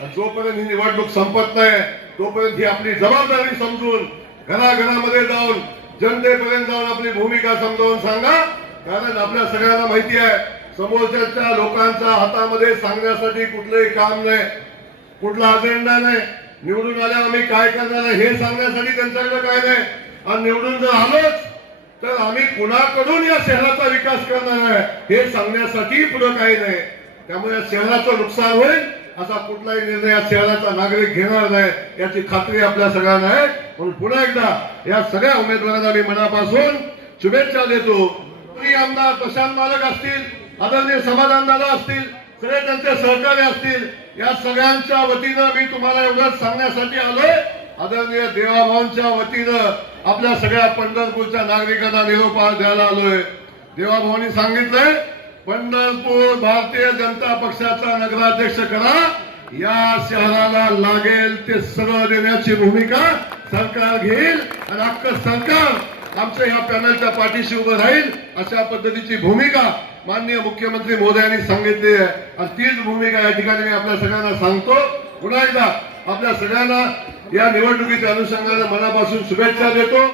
आणि जोपर्यंत ही निवडणूक संपत नाही तोपर्यंत ही आपली जबाबदारी समजून घराघरामध्ये जाऊन जनतेपर्यंत जाऊन आपली भूमिका समजावून सांगा. कारण आपल्या सगळ्यांना माहिती आहे समोरच्या लोकांच्या हातामध्ये सांगण्यासाठी कुठलंही काम नाही कुठला अजेंडा नाही. निवडून आल्या आम्ही काय करणार आहे हे सांगण्यासाठी त्यांच्याकडे काय नाही. आणि निवडून जर आलोच तर आम्ही कुणाकडून या शहराचा विकास करणार आहे हे सांगण्यासाठी पुढं काही नाही. त्यामुळे या शहराचं नुकसान होईल. असा कुठलाही निर्णय या शहराचा नागरिक घेणार नाही याची खात्री आपल्या सगळ्यांना आहे. म्हणून पुन्हा एकदा या सगळ्या उमेदवारांना मी मनापासून शुभेच्छा देतो. आमदार प्रशांत मालक असतील आदरणीय समाधान दादा असतील सगळे त्यांचे सहकारी असतील या सगळ्यांच्या वतीनं मी तुम्हाला एवढंच सांगण्यासाठी आलोय. आदरणीय देवाभाऊंच्या वतीनं आपल्या सगळ्या पंढरपूरच्या नागरिकांना निरोप द्यायला आलोय. देवाभाऊनी सांगितलंय पंढरपूर भारतीय जनता पक्षाचा नगराध्यक्ष करा. या शहराला लागेल ते सगळं देण्याची भूमिका सरकार घेईल. आणि अख्खं सरकार आमच्या या पॅनलच्या पाठीशी उभं राहील अशा पद्धतीची भूमिका माननीय मुख्यमंत्री मोदयांनी सांगितली आहे. आणि तीच भूमिका या ठिकाणी मी आपल्या सगळ्यांना सांगतो. पुन्हा एकदा आपल्या सगळ्यांना या निवडणुकीच्या अनुषंगाने मनापासून शुभेच्छा देतो.